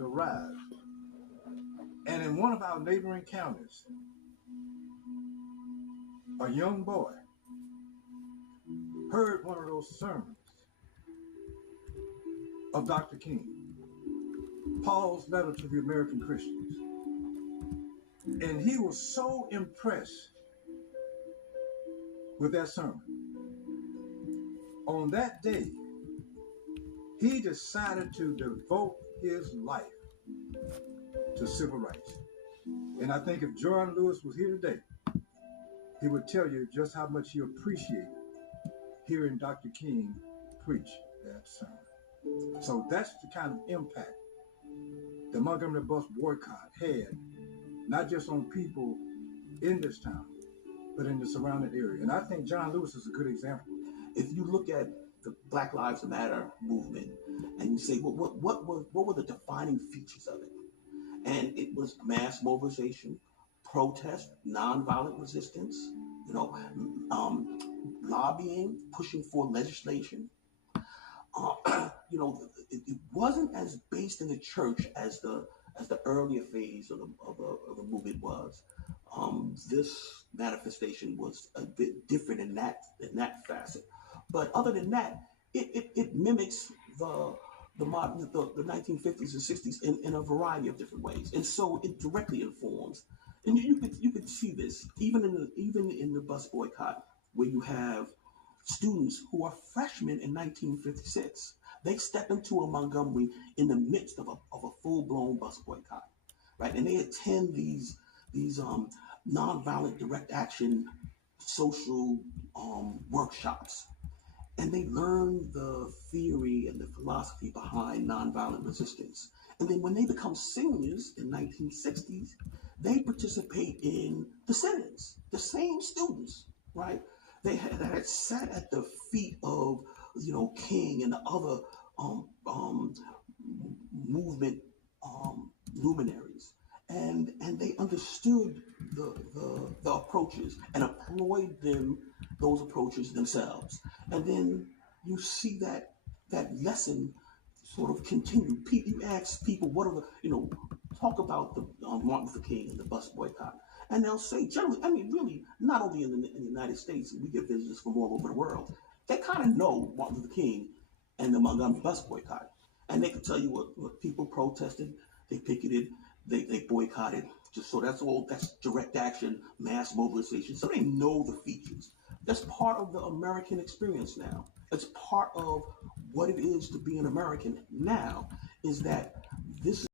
arrived. And in one of our neighboring counties, a young boy heard one of those sermons of Dr. King, Paul's letter to the American Christians. And he was so impressed with that sermon. On that day, he decided to devote his life to civil rights. And I think if John Lewis was here today, he would tell you just how much he appreciated hearing Dr. King preach that sermon. So that's the kind of impact the Montgomery bus boycott had, not just on people in this town, but in the surrounding area. And I think John Lewis is a good example. If you look at the Black Lives Matter movement and you say, well, what were the defining features of it? And it was mass mobilization, protest, nonviolent resistance, lobbying, pushing for legislation. It wasn't as based in the church as the earlier phase of the movement was. This manifestation was a bit different in that facet. But other than that, it mimics the 1950s and 60s in a variety of different ways, and so it directly informs. And you could see this even in the bus boycott, where you have students who are freshmen in 1956. They step into a Montgomery in the midst of a full-blown bus boycott, right? And they attend these nonviolent direct action social workshops. And they learn the theory and the philosophy behind nonviolent resistance. And then when they become seniors in 1960s, they participate in the sit-ins, the same students, right? That had sat at the feet of, King and the other movement luminaries. And they understood the approaches and employed those approaches themselves. And then you see that lesson sort of continue. You ask people, what are talk about the Martin Luther King and the bus boycott. And they'll say, generally, really, not only in the United States, we get visitors from all over the world. They kind of know Martin Luther King and the Montgomery bus boycott. And they can tell you what people protested, they picketed, they boycotted. That's direct action, mass mobilization. So they know the features. That's part of the American experience now. It's part of what it is to be an American now, is that this